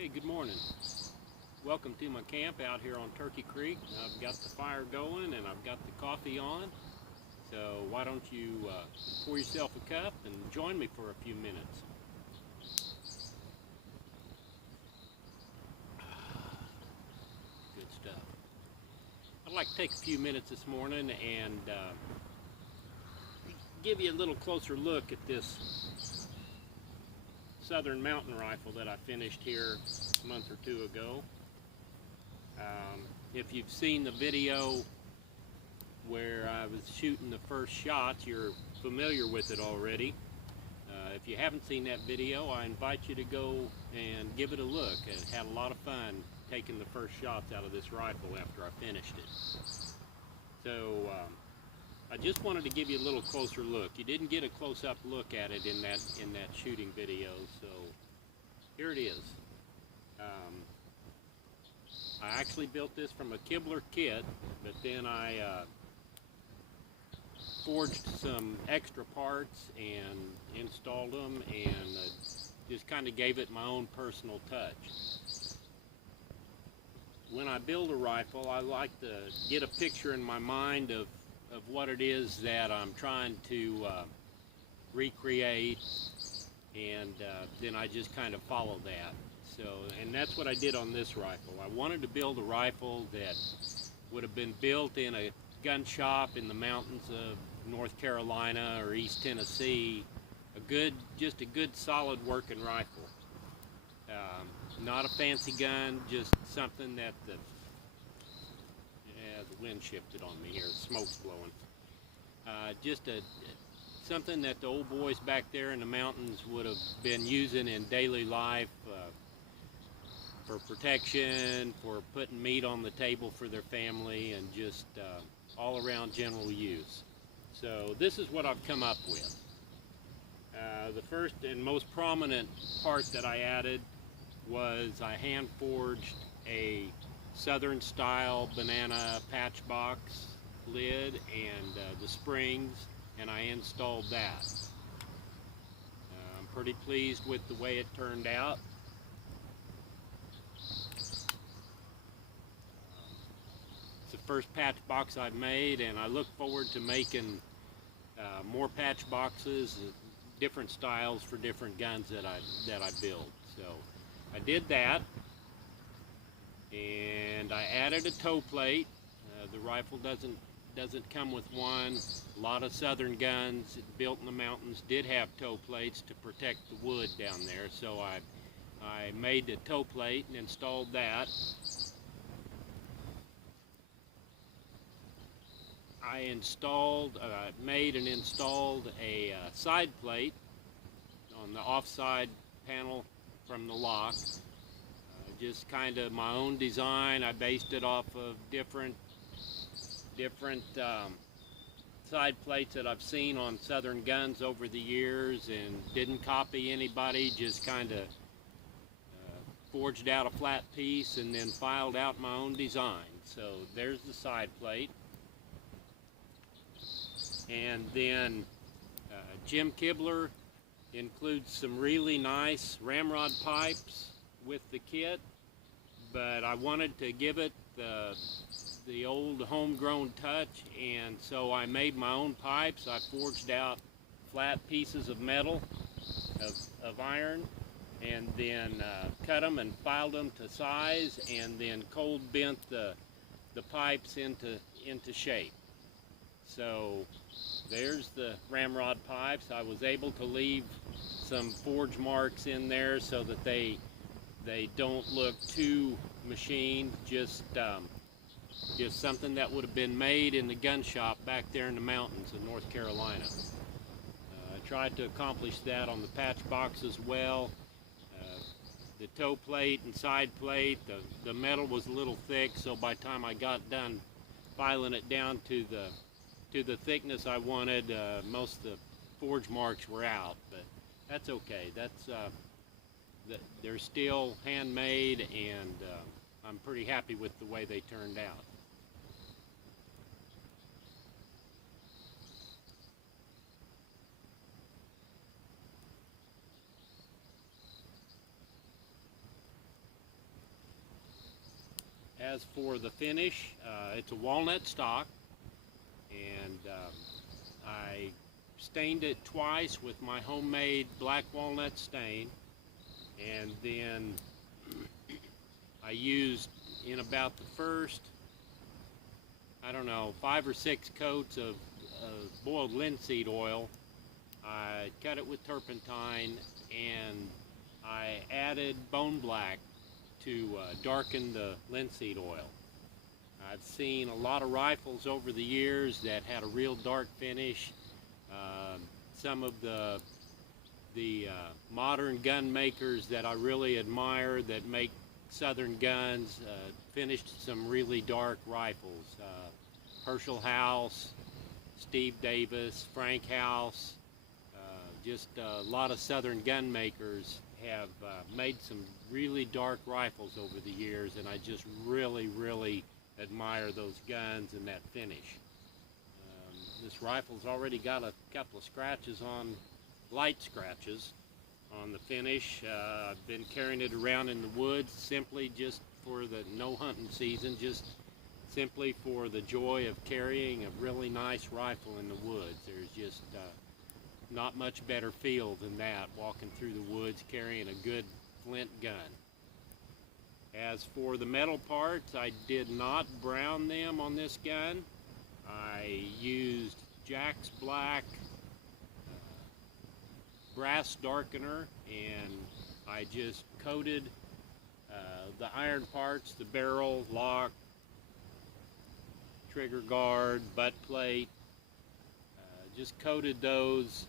Hey, good morning. Welcome to my camp out here on Turkey Creek. I've got the fire going and I've got the coffee on. So why don't you pour yourself a cup and join me for a few minutes. Good stuff. I'd like to take a few minutes this morning and give you a little closer look at this Southern Mountain Rifle that I finished here a month or two ago. If you've seen the video where I was shooting the first shots, you're familiar with it already. If you haven't seen that video, I invite you to go and give it a look. I had a lot of fun taking the first shots out of this rifle after I finished it. So I just wanted to give you a little closer look. You didn't get a close-up look at it in that shooting video, so here it is. I actually built this from a Kibler kit, but then I forged some extra parts and installed them and just kind of gave it my own personal touch. When I build a rifle, I like to get a picture in my mind of what it is that I'm trying to recreate, and then I just kind of follow that. And that's what I did on this rifle. I wanted to build a rifle that would have been built in a gun shop in the mountains of North Carolina or East Tennessee. Just a good solid working rifle. Not a fancy gun, just something that the wind shifted on me here, smoke's blowing. Something that the old boys back there in the mountains would have been using in daily life, for protection, for putting meat on the table for their family, and just all around general use. So this is what I've come up with. The first and most prominent part that I added was I hand forged a Southern style banana patch box lid and the springs, and I installed that. I'm pretty pleased with the way it turned out. It's the first patch box I've made, and I look forward to making more patch boxes, different styles for different guns that I build. So I did that, and I added a toe plate. The rifle doesn't come with one. A lot of Southern guns built in the mountains did have toe plates to protect the wood down there, so I made the toe plate and installed that. I made and installed a side plate on the offside panel from the lock. Just kind of my own design. I based it off of different side plates that I've seen on Southern guns over the years, and didn't copy anybody, just kind of forged out a flat piece and then filed out my own design. So there's the side plate. And then Jim Kibler includes some really nice ramrod pipes with the kit, but I wanted to give it the old homegrown touch, and so I made my own pipes. I forged out flat pieces of metal, of iron, and then cut them and filed them to size, and then cold bent the pipes into shape. So there's the ramrod pipes. I was able to leave some forge marks in there so that they don't look too machined, just something that would have been made in the gun shop back there in the mountains of North Carolina. I tried to accomplish that on the patch box as well. The toe plate and side plate, the metal was a little thick, so by the time I got done filing it down to the thickness I wanted, most of the forge marks were out, but that's okay. They're still handmade, and I'm pretty happy with the way they turned out. As for the finish, it's a walnut stock, and I stained it twice with my homemade black walnut stain, and then I used, in about the first, I don't know, 5 or 6 coats of boiled linseed oil. I cut it with turpentine, and I added bone black to darken the linseed oil. I've seen a lot of rifles over the years that had a real dark finish. Some of the modern gun makers that I really admire that make Southern guns finished some really dark rifles. Herschel House, Steve Davis, Frank House, just a lot of Southern gun makers have made some really dark rifles over the years, and I just really admire those guns and that finish. This rifle's already got a couple of scratches on, light scratches on the finish. I've been carrying it around in the woods simply just for the no hunting season, just simply for the joy of carrying a really nice rifle in the woods. There's just not much better feel than that, walking through the woods carrying a good flint gun. As for the metal parts, I did not brown them on this gun. I used Jack's Black brass darkener, and I just coated the iron parts, the barrel, lock, trigger guard, butt plate, just coated those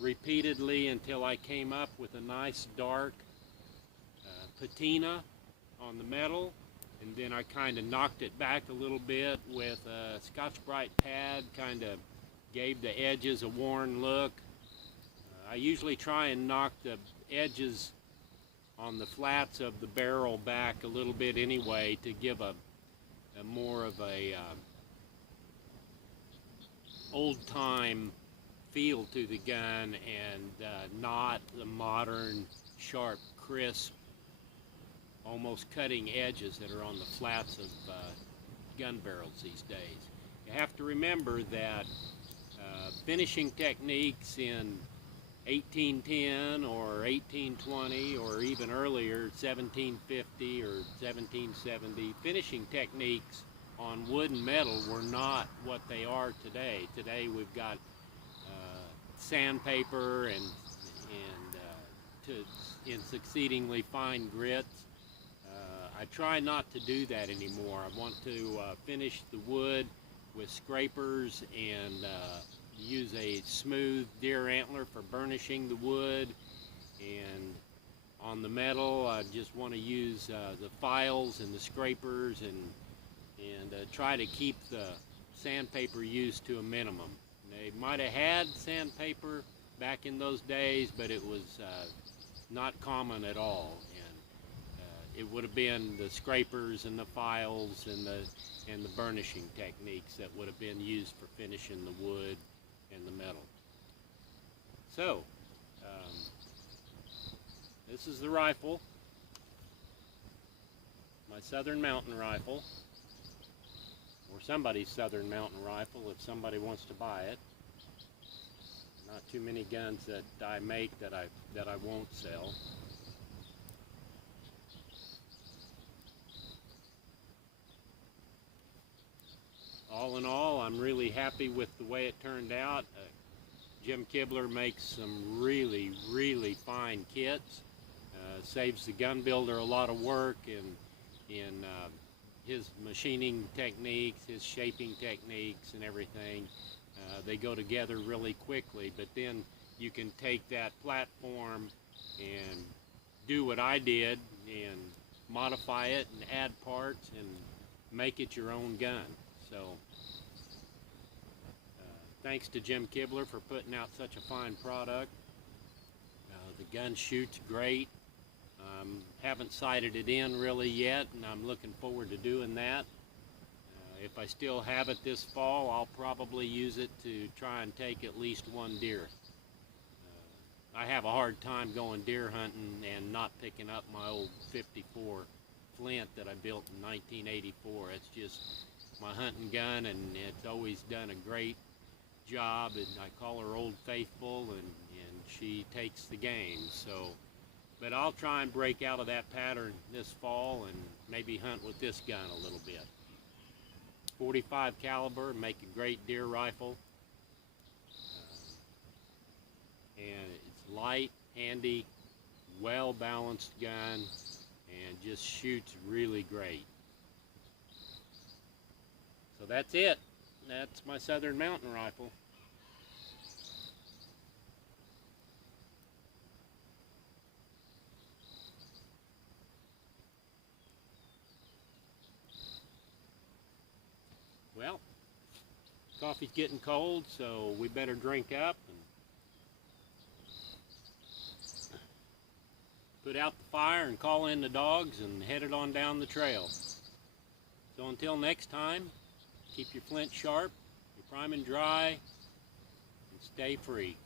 repeatedly until I came up with a nice dark patina on the metal, and then I kind of knocked it back a little bit with a Scotch-Brite pad, kind of gave the edges a worn look. I usually try and knock the edges on the flats of the barrel back a little bit anyway to give a more of a old-time feel to the gun, and not the modern, sharp, crisp, almost cutting edges that are on the flats of gun barrels these days. You have to remember that finishing techniques in 1810 or 1820 or even earlier, 1750 or 1770, finishing techniques on wood and metal were not what they are today. Today we've got sandpaper and in succeedingly fine grits. I try not to do that anymore. I want to finish the wood with scrapers and use a smooth deer antler for burnishing the wood, and on the metal I just want to use the files and the scrapers and try to keep the sandpaper use to a minimum. They might have had sandpaper back in those days, but it was not common at all, and it would have been the scrapers and the files and the burnishing techniques that would have been used for finishing the wood and the metal. So this is the rifle, my Southern Mountain Rifle, or somebody's Southern Mountain Rifle if somebody wants to buy it. Not too many guns that I make that I won't sell. All in all, I'm really happy with the way it turned out. Jim Kibler makes some really fine kits. Saves the gun builder a lot of work in his machining techniques, his shaping techniques and everything. They go together really quickly, but then you can take that platform and do what I did and modify it and add parts and make it your own gun. So thanks to Jim Kibler for putting out such a fine product. The gun shoots great. Haven't sighted it in really yet, and I'm looking forward to doing that. If I still have it this fall, I'll probably use it to try and take at least one deer. I have a hard time going deer hunting and not picking up my old 54 flint that I built in 1984. It's just my hunting gun, and it's always done a great job, and I call her Old Faithful, and she takes the game. So, but I'll try and break out of that pattern this fall and maybe hunt with this gun a little bit. 45 caliber, make a great deer rifle, and it's light, handy, well balanced gun, and just shoots really great. So that's it. That's my Southern Mountain Rifle. Well, coffee's getting cold, so we better drink up and put out the fire and call in the dogs and head it on down the trail. So until next time, keep your flint sharp, your priming dry, and stay free.